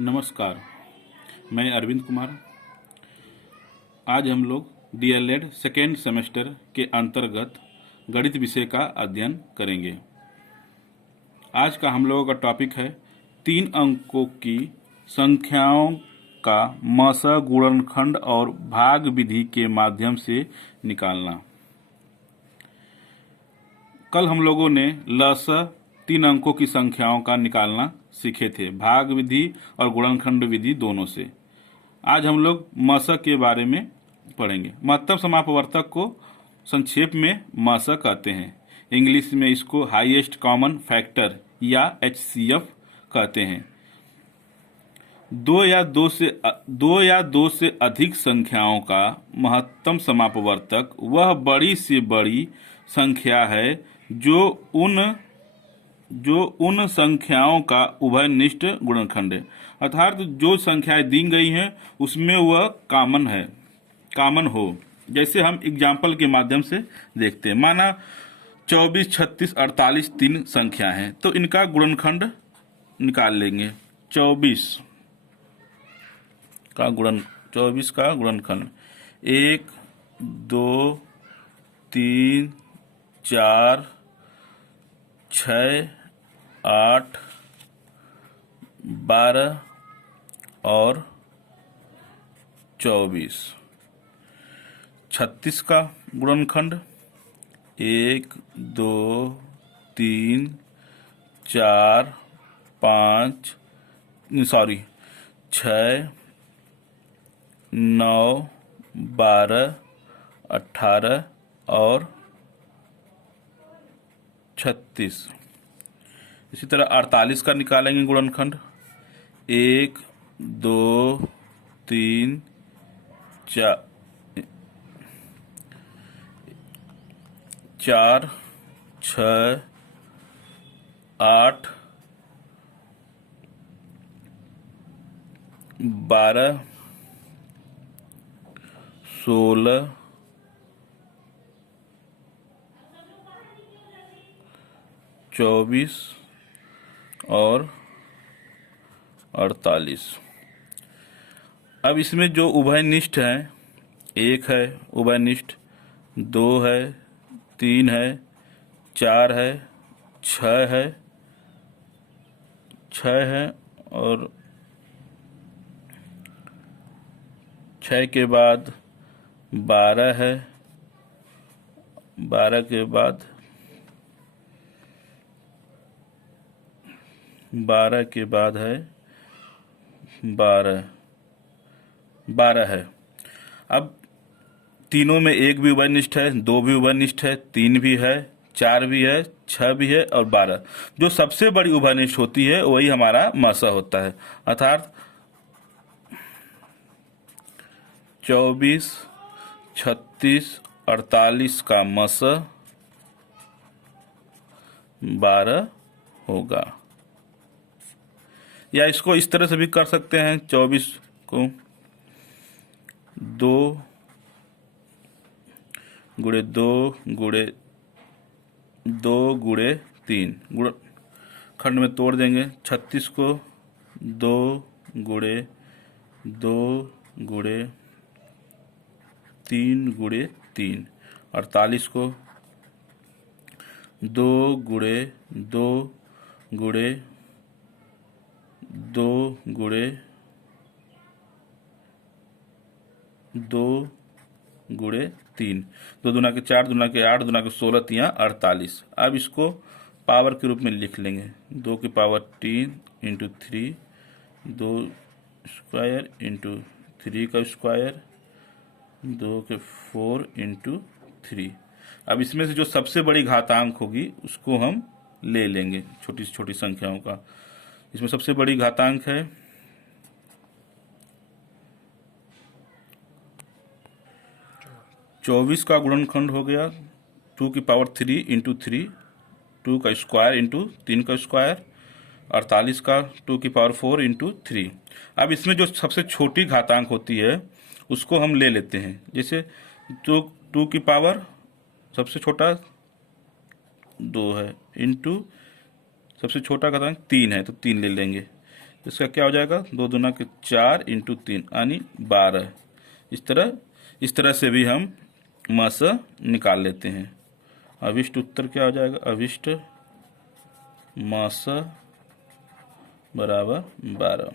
नमस्कार, मैं अरविंद कुमार। आज हम लोग डीएलएड सेकेंड सेमेस्टर के अंतर्गत गणित विषय का अध्ययन करेंगे। आज का हम लोगों का टॉपिक है 3 अंकों की संख्याओं का मस, गुणनखंड और भाग विधि के माध्यम से निकालना। कल हम लोगों ने लस 3 अंकों की संख्याओं का निकालना सीखे थे, भाग विधि और गुणनखंड विधि दोनों से। आज हम लोग मस के बारे में पढ़ेंगे। महत्तम समापवर्तक को संक्षेप में मस कहते हैं। इंग्लिश में इसको हाईएस्ट कॉमन फैक्टर या एचसीएफ कहते हैं। दो या दो से अधिक संख्याओं का महत्तम समापवर्तक वह बड़ी से बड़ी संख्या है जो उन संख्याओं का उभयनिष्ठ गुणनखंड है। अर्थात जो संख्याएं दी गई हैं उसमें वह कॉमन हो। जैसे हम एग्जाम्पल के माध्यम से देखते हैं। माना 24, 36, 48 3 संख्या हैं, तो इनका गुणनखंड निकाल लेंगे। 24 का गुणनखंड 1, 2, 3, 4, 6, 8, 12 और 24। 36 का गुणनखंड 1, 2, 3, 4, 5 6, 9, 12, 18 और 36। इसी तरह 48 का निकालेंगे गुणनखंड 1, 2, 3, 4, 6, 8, 12, 16, 24 और 48। अब इसमें जो उभयनिष्ठ है, 1 है उभयनिष्ठ, 2 है, 3 है, 4 है, 6 है और 6 के बाद 12 है, 12 के बाद 12 के बाद है 12 है। अब तीनों में 1 भी उभयनिष्ठ है, 2 भी उभयनिष्ठ है, 3 भी है, 4 भी है, 6 भी है और 12। जो सबसे बड़ी उभयनिष्ठ होती है वही हमारा मस होता है। अर्थात 24, 36, 48 का मस 12 होगा। या इसको इस तरह से भी कर सकते हैं। 24 को 2 गुणे 2 गुणे 2 गुणे 3 गुण खंड में तोड़ देंगे। 36 को 2 गुणे 2 गुणे 3 गुणे 3। 48 को 2 गुणे 2 गुणे 2 गुणे 2 गुणे 3। 2 दूना के 4, दूना के 8, दूना के 16, 3 48। अब इसको पावर के रूप में लिख लेंगे। 2 की पावर 3 इंटू 3, 2 स्क्वायर इंटू 3 का स्क्वायर, 2 के 4 इंटू 3। अब इसमें से जो सबसे बड़ी घातांक होगी उसको हम ले लेंगे, छोटी से छोटी संख्याओं का। इसमें सबसे बड़ी घातांक है 24 का गुणनखंड हो गया 2 की पावर 3 इंटू 3, 2 का स्क्वायर इंटू 3 का स्क्वायर। 48 का 2 की पावर 4 इंटू 3। अब इसमें जो सबसे छोटी घातांक होती है उसको हम ले लेते हैं। जैसे 2 की पावर सबसे छोटा 2 है इंटू सबसे छोटा घातांक 3 है तो 3 ले लेंगे। इसका क्या हो जाएगा, 2 दूना के 4 इंटू 3 यानी 12। इस तरह से भी हम मस निकाल लेते हैं। अभिष्ट उत्तर क्या हो जाएगा, अभिष्ट मस बराबर 12।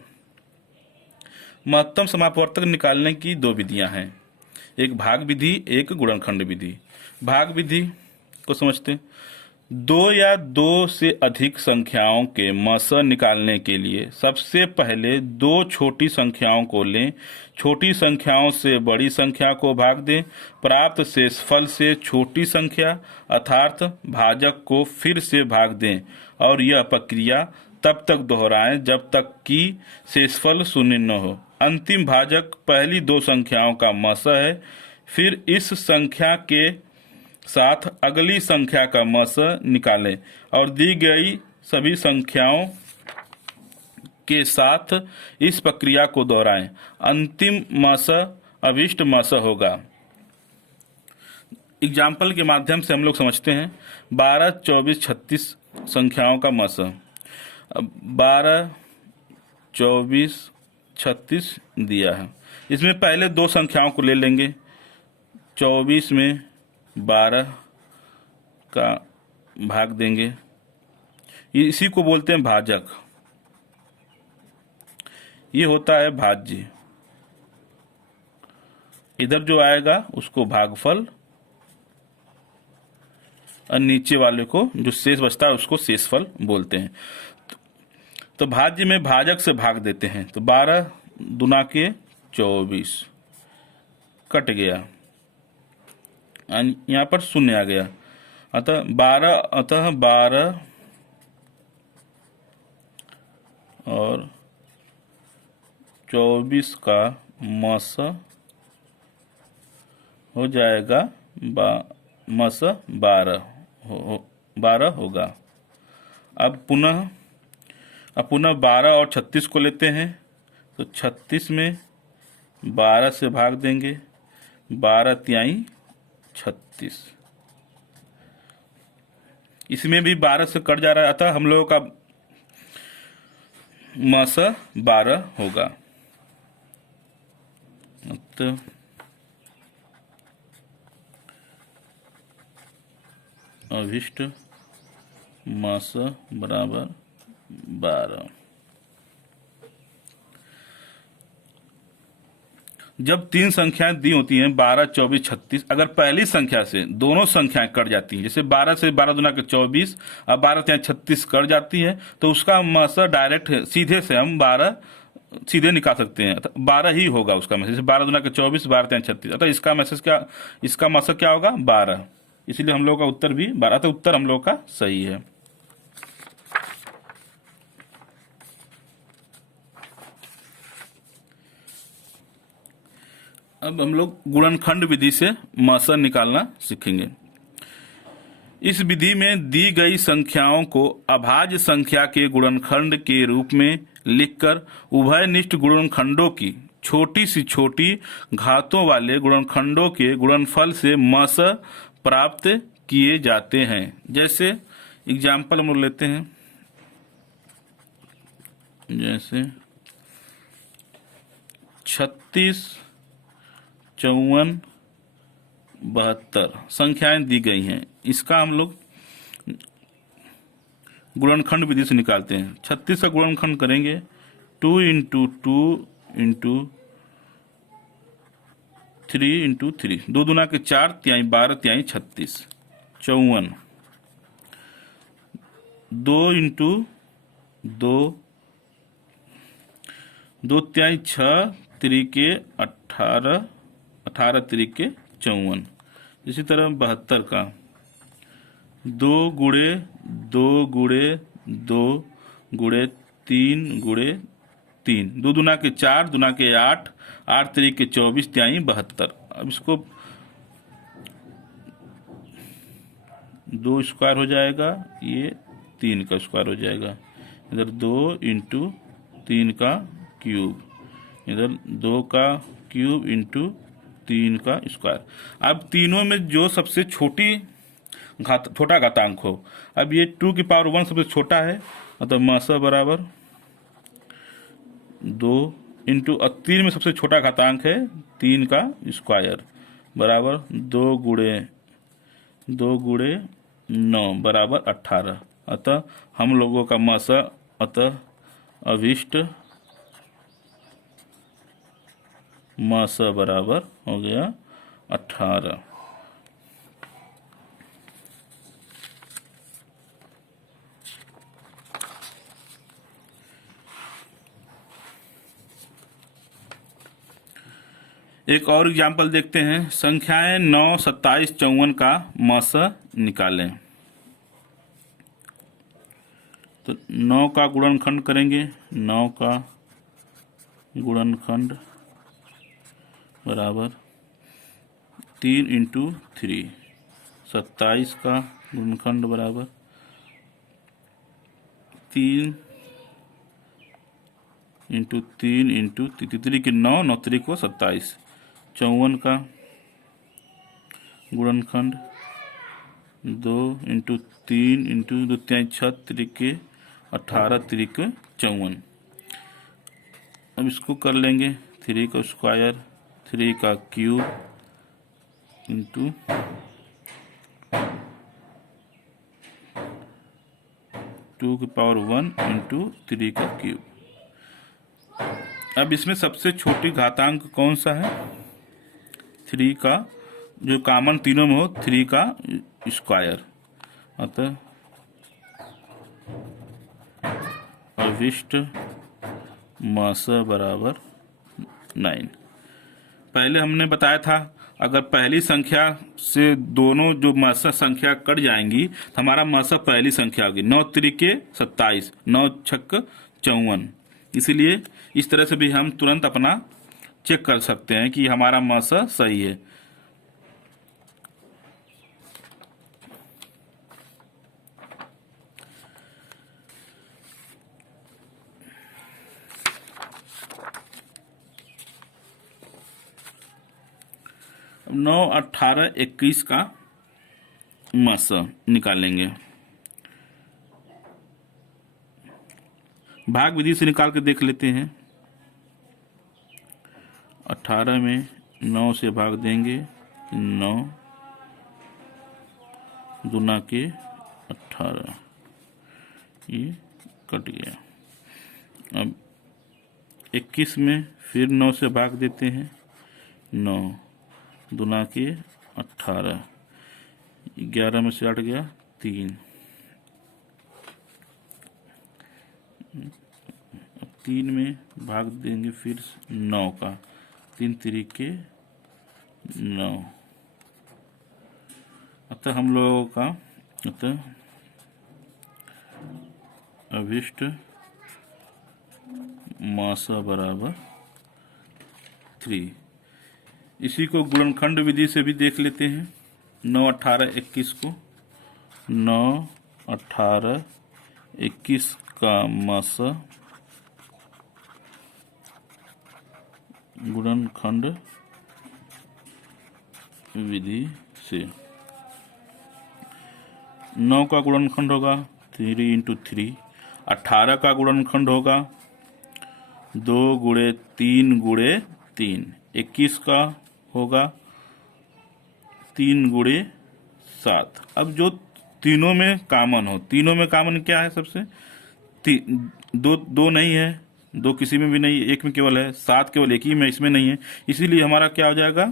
महत्तम समापवर्तक निकालने की 2 विधियां हैं, एक भाग विधि, एक गुणनखंड विधि। भाग विधि को समझते हैं। 2 या 2 से अधिक संख्याओं के मस निकालने के लिए सबसे पहले 2 छोटी संख्याओं को लें, छोटी संख्याओं से बड़ी संख्या को भाग दें, प्राप्त शेषफल से छोटी संख्या अर्थात भाजक को फिर से भाग दें और यह प्रक्रिया तब तक दोहराएं जब तक कि शेषफल शून्य न हो। अंतिम भाजक पहली 2 संख्याओं का मस है, फिर इस संख्या के साथ अगली संख्या का मस निकालें और दी गई सभी संख्याओं के साथ इस प्रक्रिया को दोहराएं। अंतिम मस अभिष्ट मस होगा। एग्जाम्पल के माध्यम से हम लोग समझते हैं। 12, 24, 36 संख्याओं का मस। 12, 24, 36 दिया है। इसमें पहले 2 संख्याओं को ले लेंगे। 24 में 12 का भाग देंगे, इसी को बोलते हैं भाजक। ये होता है भाज्य। इधर जो आएगा उसको भागफल और नीचे वाले को जो शेष बचता है उसको शेषफल बोलते हैं। तो भाज्य में भाजक से भाग देते हैं। तो 12 दूना के 24 कट गया, यहाँ पर शून्य आ गया। अतः 12 और 24 का मस हो जाएगा मस 12 होगा। अब पुनः 12 और 36 को लेते हैं। तो 36 में 12 से भाग देंगे, 12 तिहाई 36। इसमें भी 12 से कट जा रहा है, अतः हम लोगों का मस 12 होगा। तो अभिष्ट मस बराबर 12। जब 3 संख्याएं दी होती हैं 12, 24, 36, अगर पहली संख्या से दोनों संख्याएं कट जाती हैं, जैसे 12 से 12 दूना के 24 और 12 तिहाई 36 कट जाती है, तो उसका मस डायरेक्ट सीधे से हम 12 सीधे निकाल सकते हैं। 12 ही होगा उसका मैसेज। 12 दूना के 24, 12 तिहाई 36, अतः इसका मैसेज क्या, इसका मस क्या होगा 12। इसीलिए हम लोग का उत्तर भी 12। तो उत्तर हम लोग का सही है। अब हम लोग गुणनखंड विधि से मस निकालना सीखेंगे। इस विधि में दी गई संख्याओं को अभाज्य संख्या के गुणनखंड के रूप में लिखकर उभयनिष्ठ गुणनखंडों की छोटी से छोटी घातों वाले गुणनखंडों के गुणनफल से मस प्राप्त किए जाते हैं। जैसे एग्जाम्पल हम लोग लेते हैं, जैसे 36, 54, 72 संख्याएं दी गई हैं। इसका हम लोग गुणनखंड विधि से निकालते हैं। 36 का गुणनखंड करेंगे 2 इंटू 2 इंटू 3 इंटू 3, 2 दूना के 4 तिहाई 12 तिहाई 36। 54 2 इंटू 2, 2 तिहाई 6 तिरिके 18, 18 तिरिके 54। इसी तरह 72 का 2 गुणे 2 गुणे 2 गुणे 3 गुणे 3, 2 दूना के 4 दूना के 8, 8 तिरिके 24 तिहाई 72। अब इसको 2 स्क्वायर हो जाएगा, ये 3 का स्क्वायर हो जाएगा। इधर 2 इंटू 3 का क्यूब, इधर 2 का क्यूब इंटू 3 का स्क्वायर। अब तीनों में जो सबसे छोटा घातांक हो, अब ये 2 की पावर 1 सबसे छोटा है, मतलब मस बराबर 2 इंटू 3 में सबसे छोटा घातांक है 3 का स्क्वायर बराबर 2 गुणे 9 बराबर 18। अतः हम लोगों का मसा अतः अभिष्ट मसा बराबर हो गया 18। एक और एग्जाम्पल देखते हैं। संख्याएं 9, 27, 54 का मसा निकालें। तो 9 का गुणनखंड करेंगे, 9 का गुणनखंड बराबर 3 इंटू 3। 27 का गुणनखंड बराबर 3 इंटू 3 इंटू 3 के 9, 9 3 को 27। 54 का गुणनखंड 2 इंटू 3 इंटू 2 3 6 3 18 3 के 54। अब इसको कर लेंगे 3 का स्क्वायर 3 का क्यूब इंटू 2 की पावर 1 इंटू 3 का क्यूब। अब इसमें सबसे छोटी घातांक कौन सा है? 3 का, जो कॉमन तीनों में हो 3 का स्क्वायर। अतः अभिष्ट मसा बराबर 9। पहले हमने बताया था अगर पहली संख्या से दोनों जो मसा संख्या कट जाएंगी तो हमारा मसा पहली संख्या होगी। 9 त्रिके 27, 9 छक्क 54। इसीलिए इस तरह से भी हम तुरंत अपना चेक कर सकते हैं कि हमारा मसा सही है। अब 9, 18, 21 का मसा निकालेंगे। भाग विधि से निकाल के देख लेते हैं। 18 में 9 से भाग देंगे, 9 दूना के 18, ये कट गया। अब 21 में फिर 9 से भाग देते हैं, 9 दूना के 18, 11 में से 8 गया 3। 3 में भाग देंगे फिर 9 का, 3 त्रिके 9। अतः हम लोगों का अभिष्ट मसा बराबर 3। इसी को गुणनखंड विधि से भी देख लेते हैं। 9, 18, 21 को 9, 18, 21 का मसा गुणनखंड विधि से 9 का गुणनखंड होगा 3 इंटू 3। 18 का गुणनखंड होगा 2 गुणे 3 गुणे 3। 21 का होगा 3 गुणे 7। अब जो तीनों में कॉमन हो, तीनों में कॉमन क्या है? सबसे दो नहीं है, 2 किसी में भी नहीं है, एक में केवल है। 7 केवल एक ही में, इसमें नहीं है। इसीलिए हमारा क्या हो जाएगा?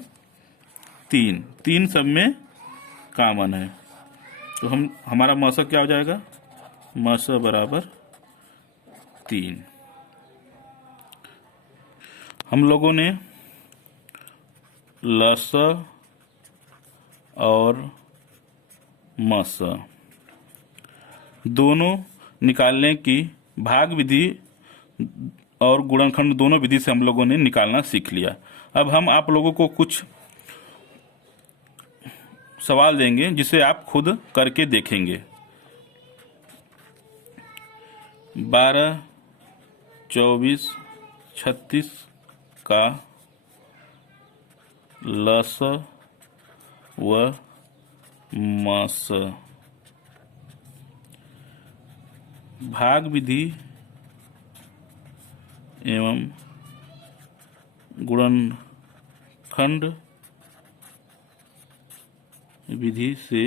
3 सब में कॉमन है। तो हमारा मसा क्या हो जाएगा? मसा बराबर 3। हम लोगों ने लसा और मसा दोनों निकालने की भाग विधि और गुणनखंड दोनों विधि से हम लोगों ने निकालना सीख लिया। अब हम आप लोगों को कुछ सवाल देंगे जिसे आप खुद करके देखेंगे। 12, 24, 36 का लसा व मसा भाग विधि एवं गुणनखंड विधि से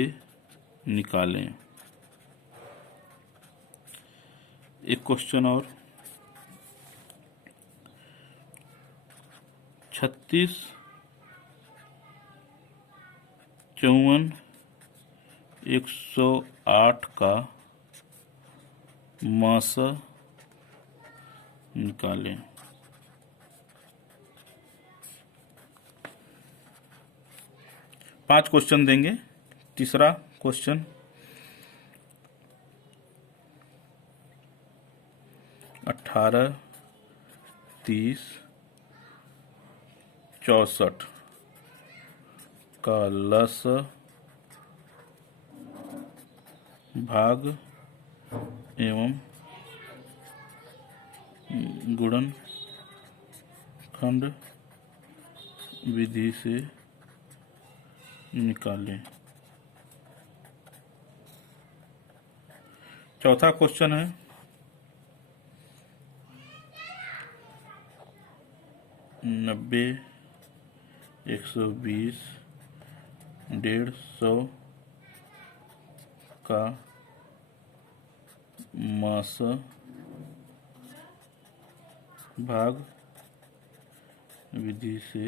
निकालें। एक क्वेश्चन और, 36, 54, 108 का मासा निकालें। पांच क्वेश्चन देंगे। तीसरा क्वेश्चन, 18, 30, 64 का लस भाग एवं गुणनखंड विधि से निकालें। चौथा क्वेश्चन है, 90, 120, 150 का मासा भाग विधि से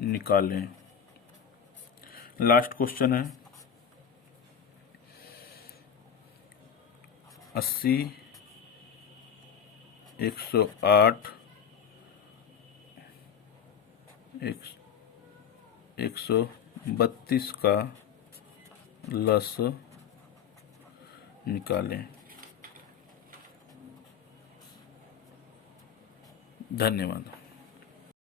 निकालें। लास्ट क्वेश्चन है, 80, 108, 132 का लस निकालें। धन्यवाद।